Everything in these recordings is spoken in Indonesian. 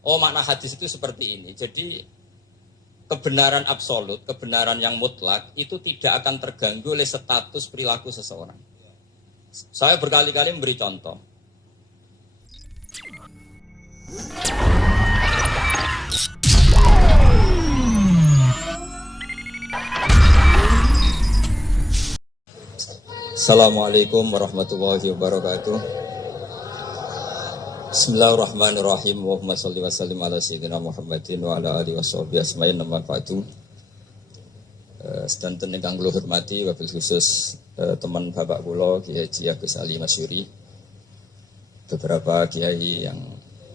Oh, makna hadis itu seperti ini. Jadi kebenaran absolut, kebenaran yang mutlak itu tidak akan terganggu oleh status perilaku seseorang. Saya berkali-kali memberi contoh. Assalamualaikum warahmatullahi wabarakatuh. Bismillahirrahmanirrahim. Allahumma sholli wa sallim ala sayyidina Muhammadin wa ala alihi washabihi asma'in nama ba'du. Sedanten ingkang kula hormati wabil khusus teman Bapak kula Kiai Haji Agus Ali Masyuri. Beberapa kiai yang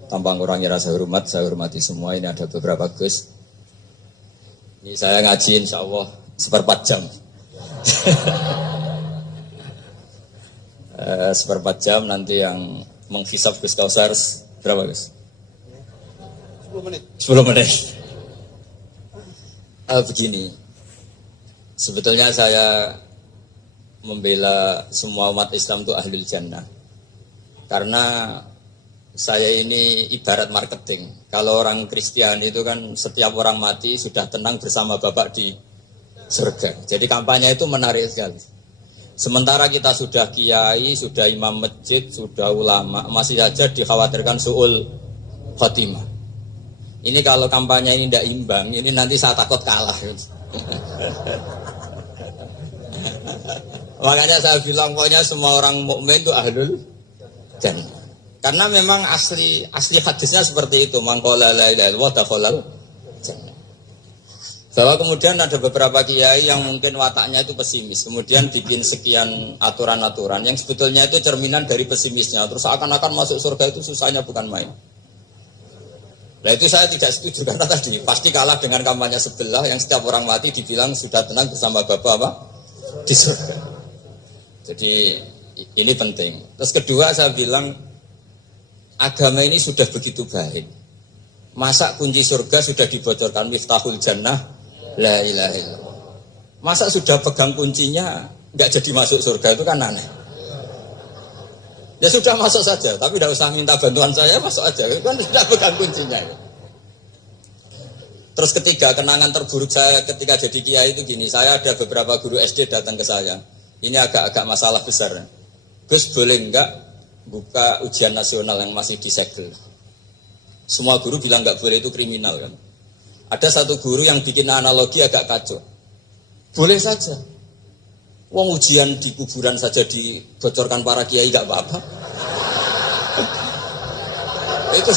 tanpa ngurangi rasa hormat, saya hormati semua. Ini ada beberapa Gus. Ini saya ngaji insyaallah seperempat jam. Seperempat jam nanti yang menghisap Gus Kausar berapa Gus? 10 menit. 10 menit. Begini, sebetulnya saya membela semua umat Islam itu ahlul jannah. Karena saya ini ibarat marketing. Kalau orang Kristiani itu kan setiap orang mati sudah tenang bersama Bapak di surga. Jadi kampanye itu menarik sekali. Sementara kita sudah kiai, sudah imam masjid, sudah ulama, masih saja dikhawatirkan su'ul khotimah. Ini kalau kampanye ini tidak imbang, ini nanti saya takut kalah. Makanya saya bilang pokoknya semua orang mukmin itu ahlul jannah. Karena memang asli hadisnya seperti itu. Man qala la ilaha illallah dakhalal jannah. Bahwa kemudian ada beberapa kiai yang mungkin wataknya itu pesimis, kemudian bikin sekian aturan-aturan yang sebetulnya itu cerminan dari pesimisnya. Terus akan-akan masuk surga itu susahnya bukan main. Nah itu saya tidak setuju karena tadi pasti kalah dengan kampanye sebelah yang setiap orang mati dibilang sudah tenang bersama Bapak apa? Di surga. Jadi ini penting. Terus kedua saya bilang agama ini sudah begitu baik. Masa kunci surga sudah dibocorkan miftahul jannah la ilaha illallah. Masa sudah pegang kuncinya nggak jadi masuk surga itu kan aneh. Ya sudah masuk saja, tapi tidak usah minta bantuan saya, masuk aja. Kan sudah pegang kuncinya. Terus ketiga, kenangan terburuk saya ketika jadi kiai itu gini. Saya ada beberapa guru SD datang ke saya. Ini agak-agak masalah besar. Gus boleh enggak buka ujian nasional yang masih disegel? Semua guru bilang enggak boleh, itu kriminal kan. Ada satu guru yang bikin analogi agak kacau. Boleh saja. Wong ujian di kuburan saja dibocorkan para kiai enggak apa-apa. Itu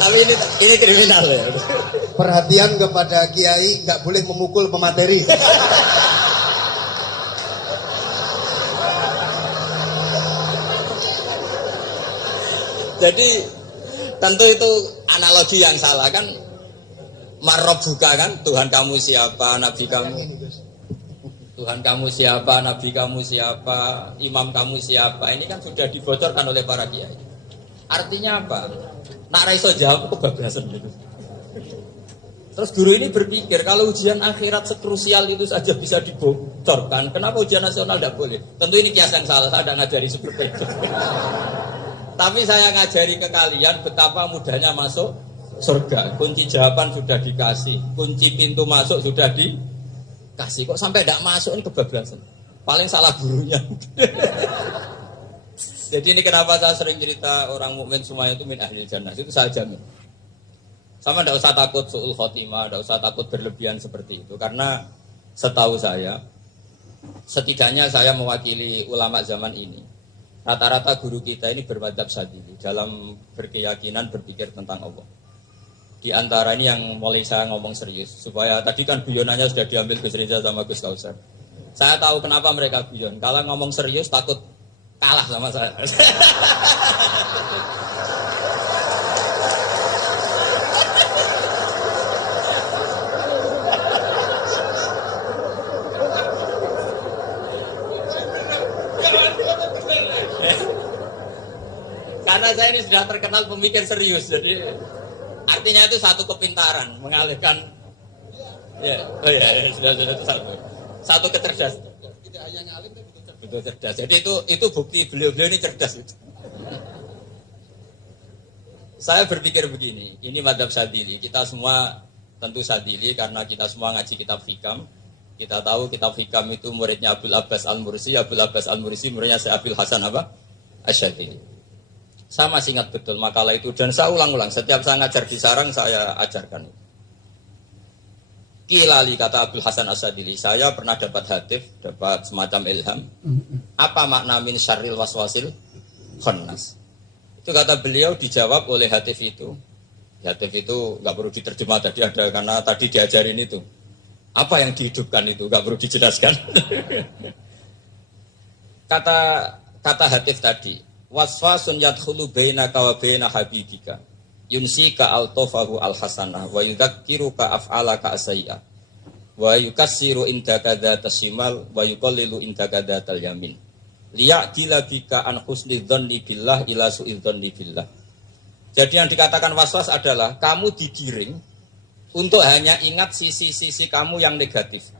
tapi ini kriminal ya. Perhatian kepada kiai, nggak boleh memukul pemateri. Jadi tentu itu analogi yang salah kan. Marrobuka kan, Tuhan kamu siapa, Nabi kamu. Tuhan kamu siapa, Nabi kamu siapa, imam kamu siapa. Ini kan sudah dibocorkan oleh para kiai. Artinya apa? Nak raiso jawab kebablasan gitu. Terus guru ini berpikir kalau ujian akhirat sekrusial itu saja bisa dibocorkan, kenapa ujian nasional tidak boleh? Tentu ini kias yang salah, saya tidak ngajari seperti itu. Tapi saya ngajari ke kalian betapa mudahnya masuk surga. Kunci jawaban sudah dikasih, kunci pintu masuk sudah dikasih. Kok sampai tidak masuk, ini kebablasan. Paling salah gurunya. Jadi ini kenapa saya sering cerita orang mukmin semuanya itu min ahlil jannah. Itu saya jamin. Sama tidak usah takut su'ul khotimah, tidak usah takut berlebihan seperti itu. Karena setahu saya, setidaknya saya mewakili ulama zaman ini. Rata-rata guru kita ini bermadzhab Syadzili dalam berkeyakinan berpikir tentang Allah. Di antara ini yang mulai saya ngomong serius, supaya tadi kan guyonannya sudah diambil Gus Reza sama Gus Kausar. Saya tahu kenapa mereka guyon. Kalau ngomong serius takut kalah sama saya. Karena saya ini sudah terkenal pemikir serius, jadi artinya itu satu kepintaran mengalihkan. Ya, oh ya, sudah itu satu kecerdasan. Tidak hanya ngalim tapi betul cerdas. Jadi itu bukti beliau-beliau ini cerdas itu. Saya berpikir begini, ini madhab Syadzili. Kita semua tentu Syadzili karena kita semua ngaji kitab Hikam. Kita tahu kitab Hikam itu muridnya Abdul Abbas Al-Mursi. Abdul Abbas Al-Mursi muridnya Syekh Abil Hasan apa? Asy-Syadzili. Saya masih ingat betul makalah itu dan saya ulang-ulang. Setiap saya ngajar di sarang saya ajarkan. Kilali kata Abdul Hasan Asy-Syadzili. Saya pernah dapat hadis, dapat semacam ilham. Apa makna min syarril waswasil khannas? Itu kata beliau dijawab oleh Hatif itu. Hatif itu nggak perlu diterjemah tadi ada karena tadi diajarin itu. Apa yang dihidupkan itu nggak perlu dijelaskan. kata Hatif tadi, waswasun yadkhulu bainaka wa baina habibika. Yumsika al-tofahu al-hasanah wa yudzakiruka af'alaka asayya. Wa yukassiru indaka dzatas shimal wa yuqallilu indaka dzatal yamin. Liya'dila bika an husni dzanni billah ila su'i dzanni billah. Jadi yang dikatakan waswas adalah kamu digiring untuk hanya ingat sisi-sisi kamu yang negatif.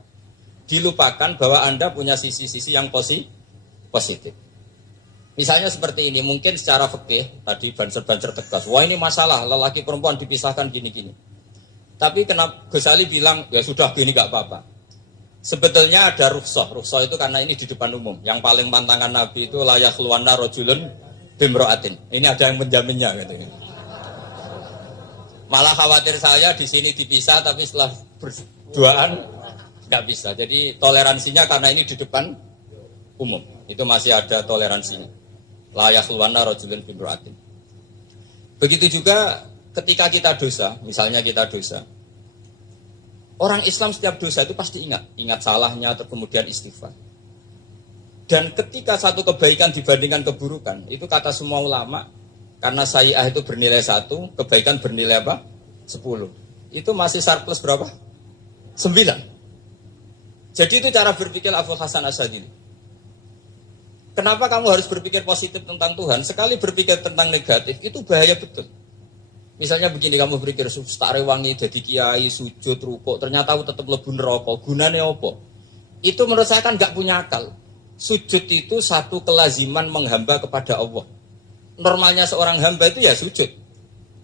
Dilupakan bahwa Anda punya sisi-sisi yang positif. Misalnya seperti ini, mungkin secara fikih tadi banser-banser tegas. Wah ini masalah, lelaki perempuan dipisahkan gini-gini. Tapi kenapa Ghazali bilang ya sudah gini gak apa-apa. Sebetulnya ada rukhsah. Rukhsah itu karena ini di depan umum. Yang paling pantangan Nabi itu layak luwana rojulun bimro'atin. Ini ada yang menjaminnya gitu. Malah khawatir saya di sini dipisah tapi setelah berduaan nggak bisa. Jadi toleransinya karena ini di depan umum. Itu masih ada toleransinya. Layak luwana rojulun bimro'atin. Begitu juga ketika kita dosa, misalnya kita dosa. Orang Islam setiap dosa itu pasti ingat salahnya, atau kemudian istighfar. Dan ketika satu kebaikan dibandingkan keburukan, itu kata semua ulama, karena sayi'ah itu bernilai 1, kebaikan bernilai apa? 10. Itu masih surplus berapa? 9. Jadi itu cara berpikir Abdul Hasan Asy-Syadzili. Kenapa kamu harus berpikir positif tentang Tuhan? Sekali berpikir tentang negatif, itu bahaya betul. Misalnya begini, kamu berpikir tak rewangi jadi kiai, sujud, rukuk, ternyata aku tetap lebu neraka. Gunanya apa? Itu menurut saya kan nggak punya akal. Sujud itu satu kelaziman menghamba kepada Allah. Normalnya seorang hamba itu ya sujud.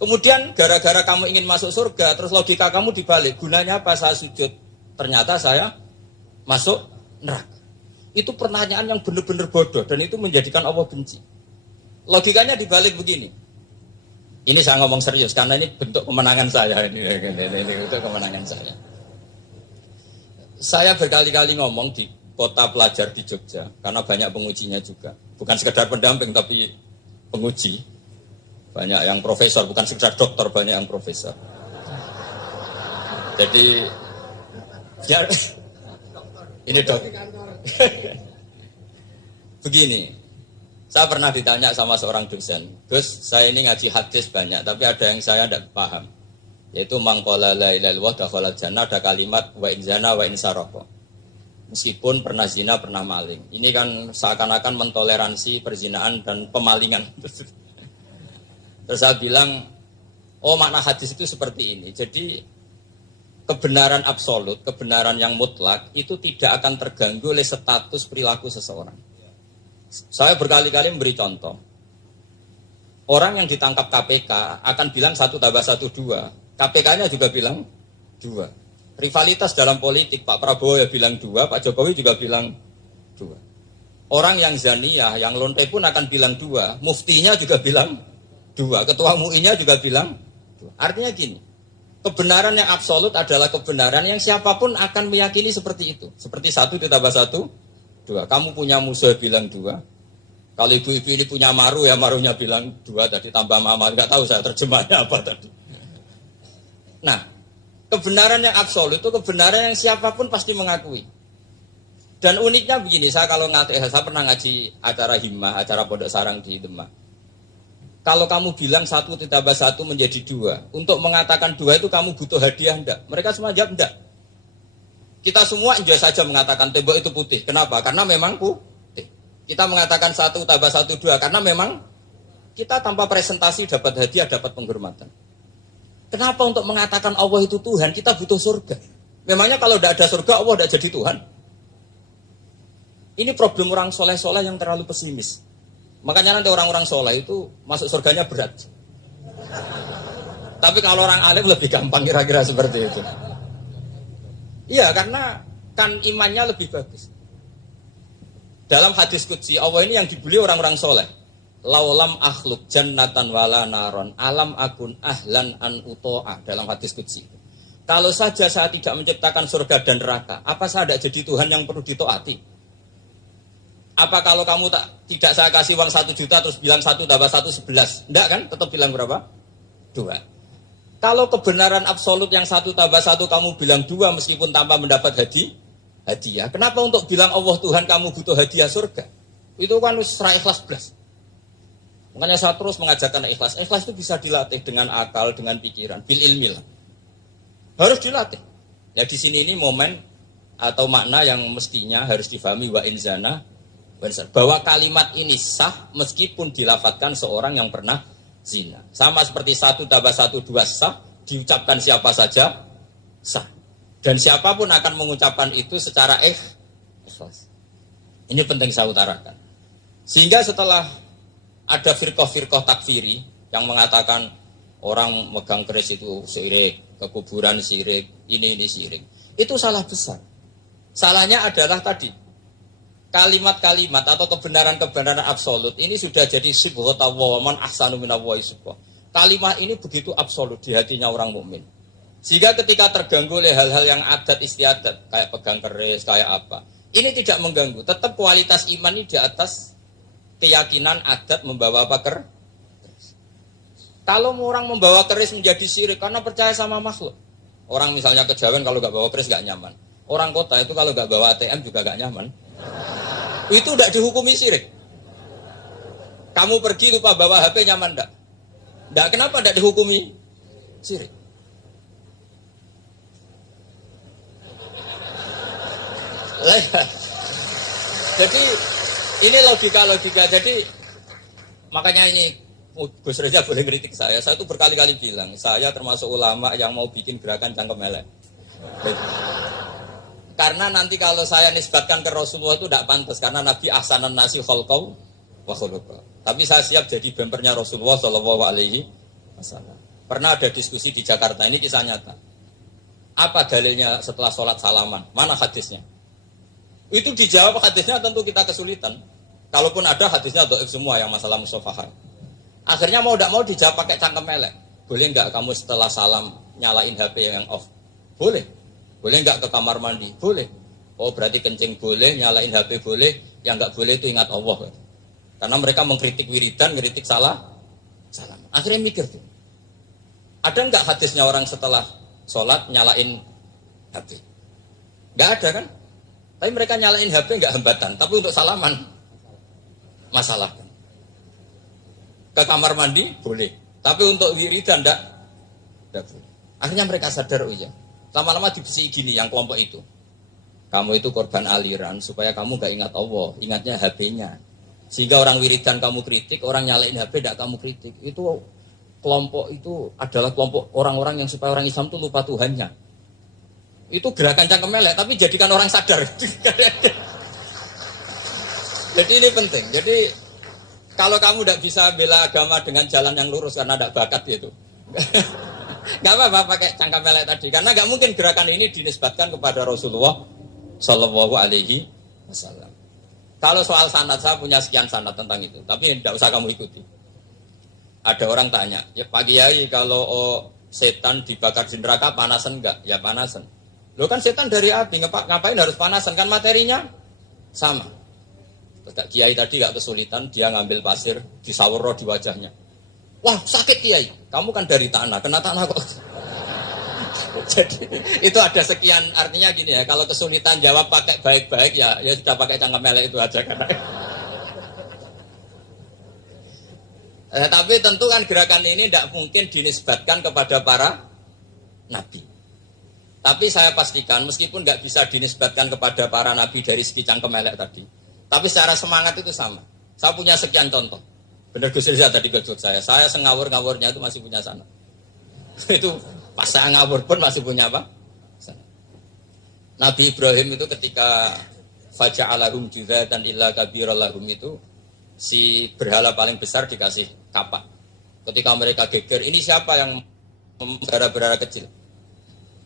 Kemudian gara-gara kamu ingin masuk surga, terus logika kamu dibalik. Gunanya apa saya sujud? Ternyata saya masuk neraka. Itu pertanyaan yang benar-benar bodoh dan itu menjadikan Allah benci. Logikanya dibalik begini. Ini saya ngomong serius karena ini bentuk kemenangan saya ini bentuk kemenangan saya. Saya berkali-kali ngomong di kota pelajar di Jogja karena banyak pengujinya juga. Bukan sekedar pendamping tapi penguji. Banyak yang profesor, bukan sekedar dokter, banyak yang profesor. Jadi ya ini dok. Begini. Saya pernah ditanya sama seorang dosen, Gus, saya ini ngaji hadis banyak, tapi ada yang saya tidak paham. Yaitu mangkola la ilaha illallah dakhala jannah, ada kalimat wa in zana wa in sarqa. Meskipun pernah zina, pernah maling. Ini kan seakan-akan mentoleransi perzinaan dan pemalingan. Terus saya bilang, oh makna hadis itu seperti ini. Jadi kebenaran absolut, kebenaran yang mutlak itu tidak akan terganggu oleh status perilaku seseorang. Saya berkali-kali memberi contoh. Orang yang ditangkap KPK akan bilang 1 tambah 1 2. KPK-nya juga bilang 2. Rivalitas dalam politik, Pak Prabowo ya bilang 2, Pak Jokowi juga bilang 2. Orang yang zaniyah, yang lonte pun akan bilang 2. Muftinya juga bilang 2. Ketua MUI-nya juga bilang 2. Artinya gini, kebenaran yang absolut adalah kebenaran yang siapapun akan meyakini seperti itu. Seperti 1 ditambah 1 2. Kamu punya musuh bilang 2. Kalau ibu-ibu ini punya maru ya marunya bilang 2 tadi tambah mama. Enggak tahu saya terjemahnya apa tadi. Nah, kebenaran yang absolut itu kebenaran yang siapapun pasti mengakui. Dan uniknya begini, saya pernah ngaji acara himmah, acara pondok sarang di Demak. Kalau kamu bilang 1 ditambah 1 menjadi 2, untuk mengatakan 2 itu kamu butuh hadiah enggak? Mereka semua jawab enggak. Kita semua enjoy saja mengatakan tembok itu putih. Kenapa? Karena memang putih. Kita mengatakan 1 tambah 1 2 karena memang kita tanpa presentasi dapat hadiah, dapat penghormatan. Kenapa untuk mengatakan Allah itu Tuhan kita butuh surga? Memangnya kalau tidak ada surga Allah tidak jadi Tuhan? Ini problem orang soleh-soleh yang terlalu pesimis. Makanya nanti orang-orang soleh itu masuk surganya berat. Tapi kalau orang alim lebih gampang kira-kira seperti itu. Iya, karena kan imannya lebih bagus. Dalam hadis qudsi, Allah ini yang dibeli orang-orang soleh. Laulam akhluk jannatan wala naron alam akun ahlan an uto'a. Dalam hadis qudsi. Kalau saja saya tidak menciptakan surga dan neraka, apa saya tidak jadi Tuhan yang perlu ditaati? Apa kalau kamu tidak saya kasih uang 1 juta terus bilang 1 tambah 1 11? Enggak kan? Tetap bilang berapa? 2. Kalau kebenaran absolut yang 1 tambah 1 kamu bilang 2 meskipun tanpa mendapat hadiah. Kenapa untuk bilang Allah Tuhan kamu butuh hadiah surga? Itu kan serah ikhlas belas. Makanya saya terus mengajarkan ikhlas. Ikhlas itu bisa dilatih dengan akal, dengan pikiran, bil ilmi lah. Harus dilatih. Ya di sini ini momen atau makna yang mestinya harus difahami wa inzana bahwa kalimat ini sah meskipun dilafadzkan seorang yang pernah zina. Sama seperti 1 tambah 1 2 sah, diucapkan siapa saja sah. Dan siapapun akan mengucapkan itu secara ikhlas. Ini penting saya utarakan. Sehingga setelah ada firqah-firqah takfiri yang mengatakan orang megang keris itu syirik, ke kuburan syirik, ini syirik. Itu salah besar. Salahnya adalah tadi kalimat-kalimat atau kebenaran-kebenaran absolut ini sudah jadi sibghata wa man ahsanu minallahi subha. Kalimat ini begitu absolut di hatinya orang mukmin. Sehingga ketika terganggu oleh hal-hal yang adat istiadat, kayak pegang keris, kayak apa, ini tidak mengganggu. Tetap kualitas iman ini di atas keyakinan adat membawa apa keris. Kalau orang membawa keris menjadi syirik karena percaya sama makhluk. Orang misalnya kejawen kalau nggak bawa keris nggak nyaman. Orang kota itu kalau nggak bawa ATM juga nggak nyaman. Itu tidak dihukumi syirik. Kamu pergi lupa bawa HP nyaman enggak? Enggak, kenapa tidak dihukumi syirik? Jadi ini logika. Jadi makanya ini Gus Reza boleh kritik saya. Saya itu berkali-kali bilang, saya termasuk ulama yang mau bikin gerakan cangkem elek. Karena nanti kalau saya nisbatkan ke Rasulullah itu tidak pantas. Karena Nabi ahsanan nasi khalqau wa khuluqa. Tapi saya siap jadi bempernya Rasulullah SAW. Pernah ada diskusi di Jakarta, ini kisah nyata. Apa dalilnya setelah sholat salaman? Mana hadisnya? Itu dijawab hadisnya tentu kita kesulitan. Kalaupun ada hadisnya dhaif semua yang masalah mushafahah. Akhirnya mau tidak mau dijawab pakai cangkem melek. Boleh enggak kamu setelah salam nyalain HP yang off? Boleh. Boleh enggak ke kamar mandi? Boleh. Oh berarti kencing boleh, nyalain HP boleh, yang enggak boleh itu ingat Allah. Karena mereka mengkritik wiridan, mengkritik salam. Akhirnya mikir tuh. Ada enggak hadisnya orang setelah sholat nyalain HP? Enggak ada kan? Tapi mereka nyalain HP enggak hambatan, tapi untuk salaman masalah. Ke kamar mandi boleh, tapi untuk wiridan enggak boleh. Akhirnya mereka sadar, oh iya. Lama-lama dibesi gini yang kelompok itu. Kamu itu korban aliran supaya kamu gak ingat Allah, ingatnya HP-nya. Sehingga orang wiridan kamu kritik, orang nyalain HP tidak kamu kritik. Itu kelompok itu adalah kelompok orang-orang yang supaya orang Islam itu lupa Tuhannya. Itu gerakan cangkem elek, tapi jadikan orang sadar. Jadi ini penting. Jadi kalau kamu tidak bisa bela agama dengan jalan yang lurus karena tidak bakat gitu. Gak apa-apa pakai cangkem elek tadi, karena gak mungkin gerakan ini dinisbatkan kepada Rasulullah Shallallahu Alaihi Wasallam. Kalau soal sanad, saya punya sekian sanad tentang itu, tapi tidak usah kamu ikuti. Ada orang tanya, ya Pak Kiai kalau setan dibakar di neraka panasan enggak? Ya panasan. Lo kan setan dari api, ngapain harus panasan? Kan materinya sama. Pak Kiai tadi gak kesulitan, dia ngambil pasir, disawur di wajahnya. Wah sakit Kiai, kamu kan dari tanah, kena tanah kok. Jadi itu ada sekian, artinya gini ya, kalau kesulitan jawab pakai baik-baik ya sudah pakai cangkem elek itu aja kan. Tapi tentu kan gerakan ini tidak mungkin dinisbatkan kepada para nabi. Tapi saya pastikan meskipun nggak bisa dinisbatkan kepada para nabi dari segi cangkem elek tadi, tapi secara semangat itu sama. Saya punya sekian contoh. Benar Gus Riza tadi kejut saya sengawur-ngawurnya itu masih punya sana. Itu pas saya ngawur pun masih punya apa? Sana. Nabi Ibrahim itu ketika faja'alahum juzatan illa kabiralahum itu si berhala paling besar dikasih kapak. Ketika mereka geger, ini siapa yang berhala-berhala kecil?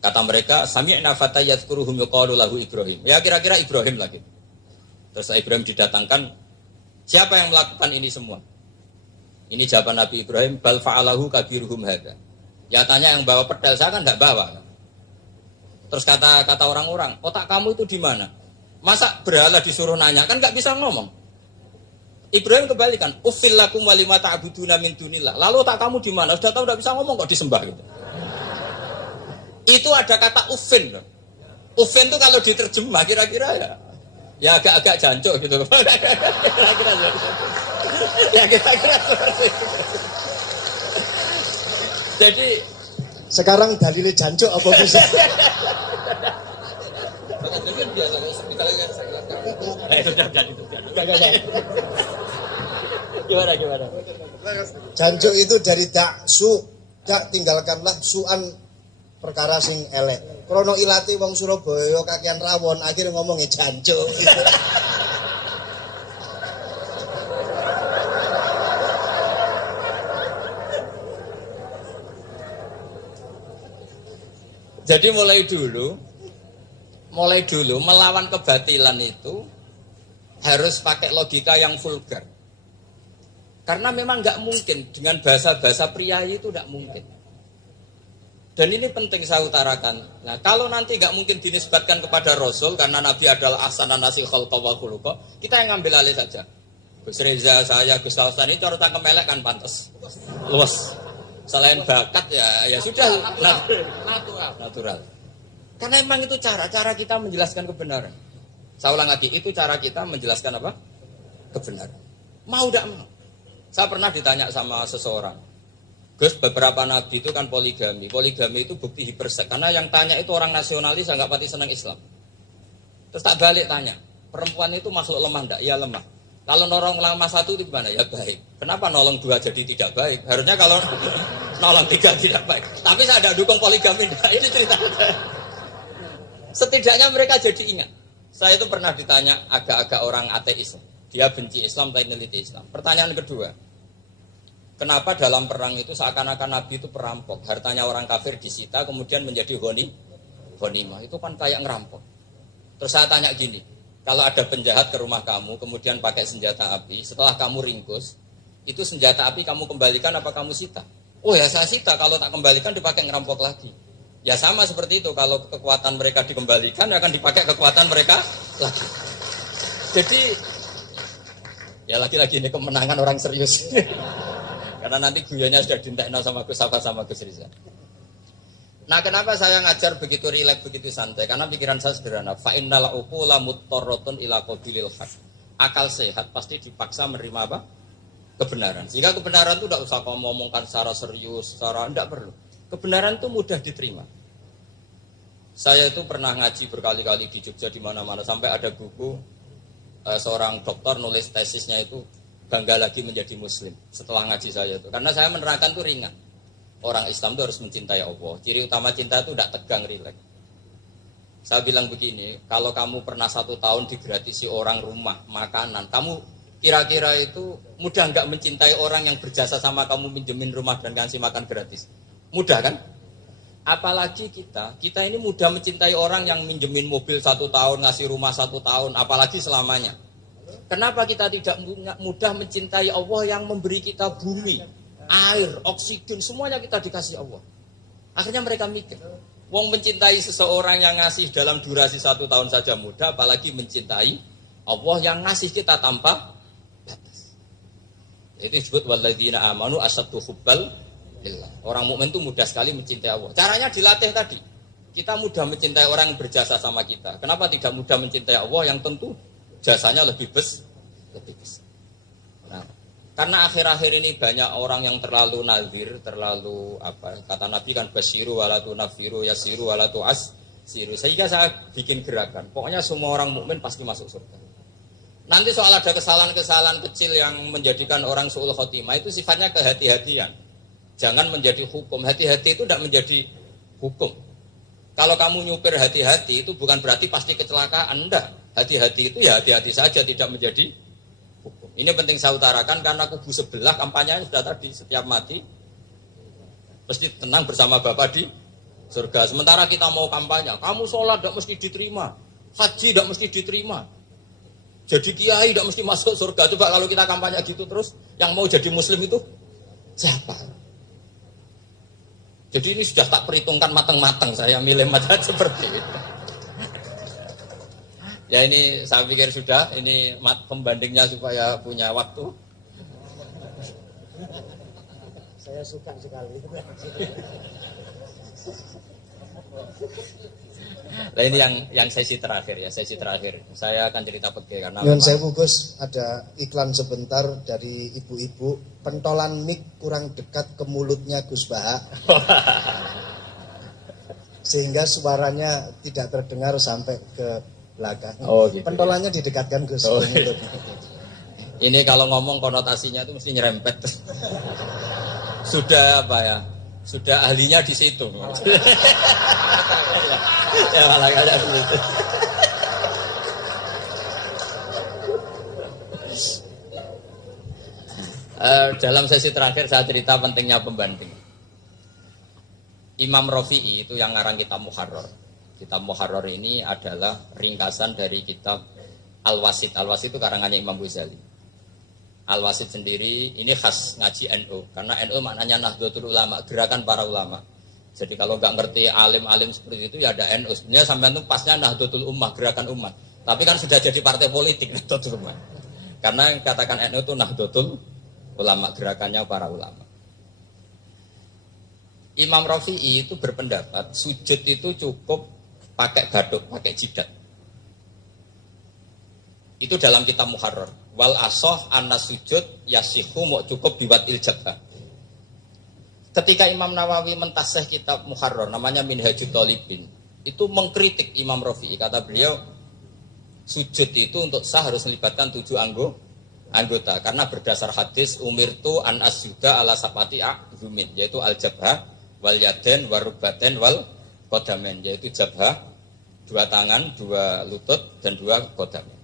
Kata mereka, sami'na fatay yadhkuruhum yuqalu lahu Ibrahim. Ya kira-kira Ibrahim lagi. Terus Ibrahim didatangkan, siapa yang melakukan ini semua? Ini jawaban Nabi Ibrahim, bal fa'alahu kabiruhum hadza. Ya tanya yang bawa pedal, saya kan enggak bawa. Terus kata orang-orang, otak kamu itu di mana? Masa berhala disuruh nanya, kan enggak bisa ngomong. Ibrahim kebalikan, uffil lakum wa lima ta'buduna min dunillah. Lalu otak kamu di mana? Sudah tahu enggak bisa ngomong kok disembah gitu. Itu ada kata ufin. Ufin itu kalau diterjemah kira-kira ya agak-agak jancuk gitu. Kira-kira ya kira-kira seperti itu. Jadi Sekarang dalilnya jancuk apa bisa? Gimana? Jancuk itu dari dak tinggalkanlah suan perkara sing elek. Krono ilati wong Surabaya kakian rawon akhirnya ngomongnya jancuk. Jadi mulai dulu melawan kebatilan itu harus pakai logika yang vulgar. Karena memang nggak mungkin dengan bahasa-bahasa priayi itu nggak mungkin. Dan ini penting saya utarakan. Nah, kalau nanti nggak mungkin dinisbatkan kepada Rasul karena Nabi adalah ahsanan nasi khalqa wa khuluqa, kita yang ngambil alih saja. Gus Reza, saya, Gus Kalsan ini cara tangkem elek kan pantas. Luas. Selain bakat ya sudah natural. Karena memang itu cara kita menjelaskan kebenaran. Saya ulang lagi, itu cara kita menjelaskan apa? Kebenaran. Mau tidak mau. Saya pernah ditanya sama seseorang, Gus, beberapa nabi itu kan poligami. Poligami itu bukti hipersek. Karena yang tanya itu orang nasionalis, nggak pati senang Islam. Terus tak balik tanya, perempuan itu makhluk lemah enggak? Iya lemah. Kalau nolong lemah satu itu gimana? Ya baik. Kenapa nolong dua jadi tidak baik? Harusnya kalau nolong tiga tidak baik. Tapi saya tidak dukung poligami. Nah, ini cerita. Setidaknya mereka jadi ingat. Saya itu pernah ditanya agak-agak orang ateis. Dia benci Islam, tapi meneliti Islam. Pertanyaan kedua, kenapa dalam perang itu seakan-akan Nabi itu perampok? Hartanya orang kafir disita, kemudian menjadi ghanimah. Itu kan kayak ngerampok. Terus saya tanya gini, kalau ada penjahat ke rumah kamu, kemudian pakai senjata api, setelah kamu ringkus, itu senjata api kamu kembalikan apa kamu sita? Oh ya saya sita, kalau tak kembalikan dipakai ngerampok lagi. Ya sama seperti itu, kalau kekuatan mereka dikembalikan, akan dipakai kekuatan mereka lagi. Jadi, ya lagi-lagi ini kemenangan orang serius. Karena nanti guyanya sudah dintekno sama Gus Safa sama Gus Riza. Nah kenapa saya ngajar begitu rileks, begitu santai? Karena pikiran saya sederhana. Fa innal uqula muttarratun ila qabilil haq. Akal sehat pasti dipaksa menerima apa? Kebenaran. Sehingga kebenaran itu tidak usah kamu ngomongkan secara serius, secara tidak perlu. Kebenaran itu mudah diterima. Saya itu pernah ngaji berkali-kali di Jogja di mana-mana sampai ada buku seorang dokter nulis tesisnya itu bangga lagi menjadi muslim setelah ngaji saya itu. Karena saya menerangkan itu ringan. Orang Islam itu harus mencintai Allah. Ciri utama cinta itu tidak tegang, rileks. Saya bilang begini, kalau kamu pernah 1 tahun digratisi orang rumah, makanan, kamu kira-kira itu mudah nggak mencintai orang yang berjasa sama kamu minjemin rumah dan kasih makan gratis? Mudah kan? Apalagi kita ini mudah mencintai orang yang minjemin mobil 1 tahun, ngasih rumah 1 tahun, apalagi selamanya. Kenapa kita tidak mudah mencintai Allah yang memberi kita bumi, air, oksigen, semuanya kita dikasih Allah. Akhirnya mereka mikir, wong mencintai seseorang yang ngasih dalam durasi 1 tahun saja mudah, apalagi mencintai Allah yang ngasih kita tanpa batas. Itu disebut walladzina amanu asaddu hubbal lillah. Orang mukmin itu mudah sekali mencintai Allah. Caranya dilatih tadi. Kita mudah mencintai orang yang berjasa sama kita. Kenapa tidak mudah mencintai Allah yang tentu jasanya lebih besar? Nah, karena akhir-akhir ini banyak orang yang terlalu nazir, terlalu kata Nabi kan basyiru walatu nafiru yasiru walatu asiru. Sehingga saya bikin gerakan. Pokoknya semua orang mukmin pasti masuk surga. Nanti soal ada kesalahan-kesalahan kecil yang menjadikan orang su'ul khotimah itu sifatnya kehati-hatian. Jangan menjadi hukum. Hati-hati itu tidak menjadi hukum. Kalau kamu nyupir hati-hati itu bukan berarti pasti kecelakaan, enggak. Hati-hati itu ya hati-hati saja, tidak menjadi hukum. Ini penting saya utarakan karena kubu sebelah kampanyenya sudah tadi, setiap mati pasti tenang bersama Bapak di surga. Sementara kita mau kampanye, kamu sholat tidak mesti diterima, haji tidak mesti diterima, jadi kiai tidak mesti masuk surga. Coba kalau kita kampanye gitu terus, yang mau jadi muslim itu siapa? Jadi ini sudah tak perhitungkan matang-matang, saya milih macam seperti itu. Ya ini saya pikir sudah, ini pembandingnya supaya punya waktu. Saya suka sekali. Nah ini yang sesi terakhir ya, sesi terakhir. Saya akan cerita peke karena Nyuwun sewu Gus, ada iklan sebentar dari ibu-ibu. Pentolan mic kurang dekat ke mulutnya Gus Baha. Sehingga suaranya tidak terdengar sampai ke belakang. Oh, gitu, pentolannya didekatkan Gus. Oh, gitu. Ini kalau ngomong konotasinya itu mesti nyerempet. Sudah apa ya? Sudah ahlinya di situ. Ya malah kayak begitu. Dalam sesi terakhir saya cerita pentingnya pembanding. Imam Rafi'i itu yang ngarang kitab Muharrar. Kitab Muharrar ini adalah ringkasan dari kitab Al-Wasit. Al-Wasit itu karangannya Imam Ghazali. Al-Wasit sendiri ini khas ngaji NU, karena NU maknanya Nahdlatul Ulama, gerakan para ulama. Jadi kalau nggak ngerti alim-alim seperti itu ya ada NU. Sebenarnya sampai itu pasnya Nahdlatul Ummah, gerakan umat. Tapi kan sudah jadi partai politik Nahdlatul Ummah. Karena yang katakan NU itu Nahdlatul Ulama, gerakannya para ulama. Imam Rafi'i itu berpendapat sujud itu cukup pakai baduk, pakai jidat. Itu dalam kitab Muharrar. Wal asoh anna sujud yasihu mau cukup biwat iljabah. Ketika Imam Nawawi mentasih kitab Muharrar namanya Minhajut Thalibin, itu mengkritik Imam Rafi'i. Kata beliau, sujud itu untuk sah harus melibatkan 7 anggota. Karena berdasar hadis umirtu an asyuda ala sapati a'zumin, yaitu al-jabhah, wal yaden, warubaten, wal kodamen, yaitu jabhah, 2 tangan, 2 lutut, dan 2 kodamen.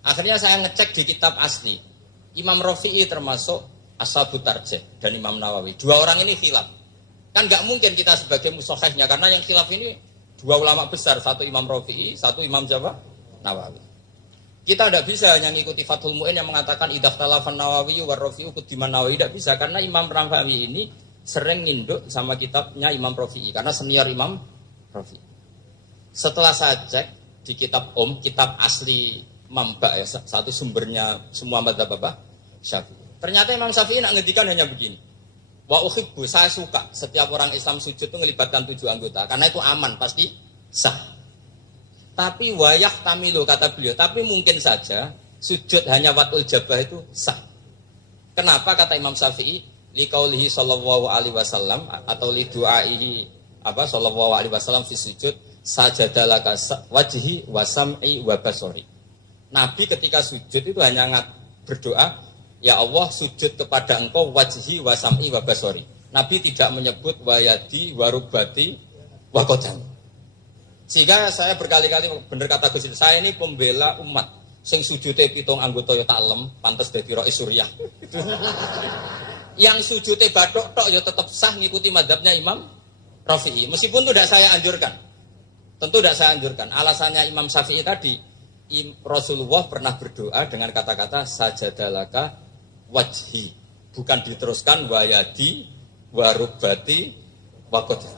Akhirnya saya ngecek di kitab asli. Imam Rafi'i termasuk Ashabut Tarjih dan Imam Nawawi. 2 orang ini khilaf. Kan nggak mungkin kita sebagai musokhehnya, karena yang khilaf ini 2 ulama besar. 1 Imam Rafi'i, 1 Imam siapa? Nawawi. Kita tidak bisa hanya ngikuti Fathul Mu'in yang mengatakan idah talafan Nawawi war Rafi'u kudiman Nawawi. Tidak bisa, karena Imam Nawawi ini sering nginduk sama kitabnya Imam Rafi'i, karena senior Imam Rafi'i. Setelah saya cek di kitab kitab asli Mamba ya, satu sumbernya semua madzhab apa? Syafi'i. Ternyata Imam Syafi'i nak ngedikan hanya begini. Wa uhibbu, saya suka setiap orang Islam sujud itu melibatkan 7 anggota, karena itu aman, pasti sah. Tapi wayah tamilu, kata beliau, tapi mungkin saja sujud hanya watul jabah itu sah. Kenapa kata Imam Syafi'i? Liqaulihi sallallahu alaihi wasallam atau li du'aihi sallallahu alaihi wasallam fi sujud sajadalaka wajhi wa sam'i wa basari. Nabi ketika sujud itu hanya berdoa, ya Allah sujud kepada engkau wajhi wa sam'i wa basari. Nabi tidak menyebut wayadi warubati wa qadam. Sehingga saya berkali-kali benar kata Gus, saya ini pembela umat. Sing sujude 7 anggota ya taklem, pantes dadi Rais Suriah. Yang sujude bathuk tok ya tetap sah ngikuti mazhabnya Imam Rafi'i. Meskipun itu tidak saya anjurkan. Tentu tidak saya anjurkan. Alasannya Imam Syafi'i tadi, Rasulullah pernah berdoa dengan kata-kata sajadalaka wajhi, bukan diteruskan wayadi warubati wakodah.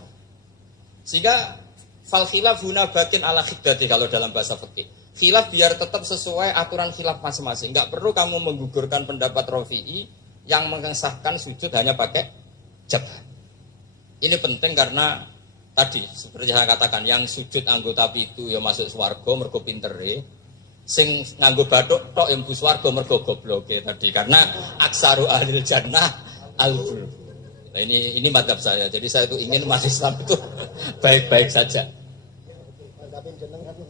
Sehingga fal khilaf huna batin ala khiddati kalau dalam bahasa fikih. Khilaf biar tetap sesuai aturan khilaf masing-masing. Enggak perlu kamu menggugurkan pendapat Rafi'i yang mengesahkan sujud hanya pakai jabah. Ini penting karena tadi seperti saya katakan, yang sujud anggota itu ya masuk swarga mergo pintere. Sing nganggo bathuk tok yang bus warga mergo gobloke tadi, karena aksaru ahlil jannah al-bul. Nah, ini madzhab saya. Jadi saya itu ingin umat Islam itu baik-baik saja.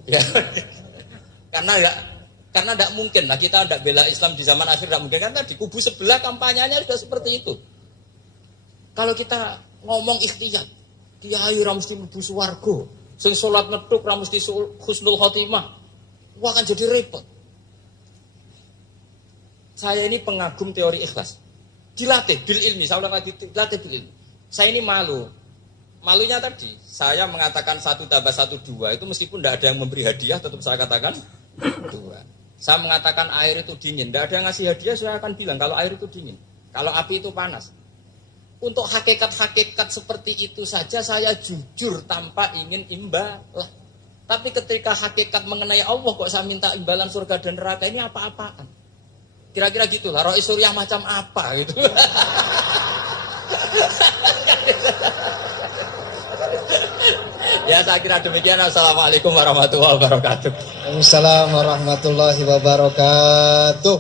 Ya. Karena tidak mungkin lah kita tidak bela Islam di zaman akhir, tidak mungkin, karena di kubu sebelah kampanyenya sudah seperti itu. Kalau kita ngomong ikhtiyat, kiai ra mesti mlebu swarga, sing salat metuk ra mesti husnul khotimah. Wah, akan jadi repot. Saya ini pengagum teori ikhlas. Dilatih bil ilmi, saya ulang lagi dilatih bil ilmi. Saya ini malu. Malunya tadi, saya mengatakan 1 tambah 1 2 itu meskipun tidak ada yang memberi hadiah, tetap saya katakan 2. Saya mengatakan air itu dingin, tidak ada yang ngasih hadiah, saya akan bilang kalau air itu dingin, kalau api itu panas. Untuk hakikat-hakikat seperti itu saja saya jujur tanpa ingin imbalan. Tapi ketika hakikat mengenai Allah kok saya minta imbalan surga dan neraka, ini apa-apaan? Kira-kira gitulah, roh suriah macam apa gitu. Ya saya kira demikian. Assalamualaikum warahmatullahi wabarakatuh. Waalaikumsalam warahmatullahi wabarakatuh.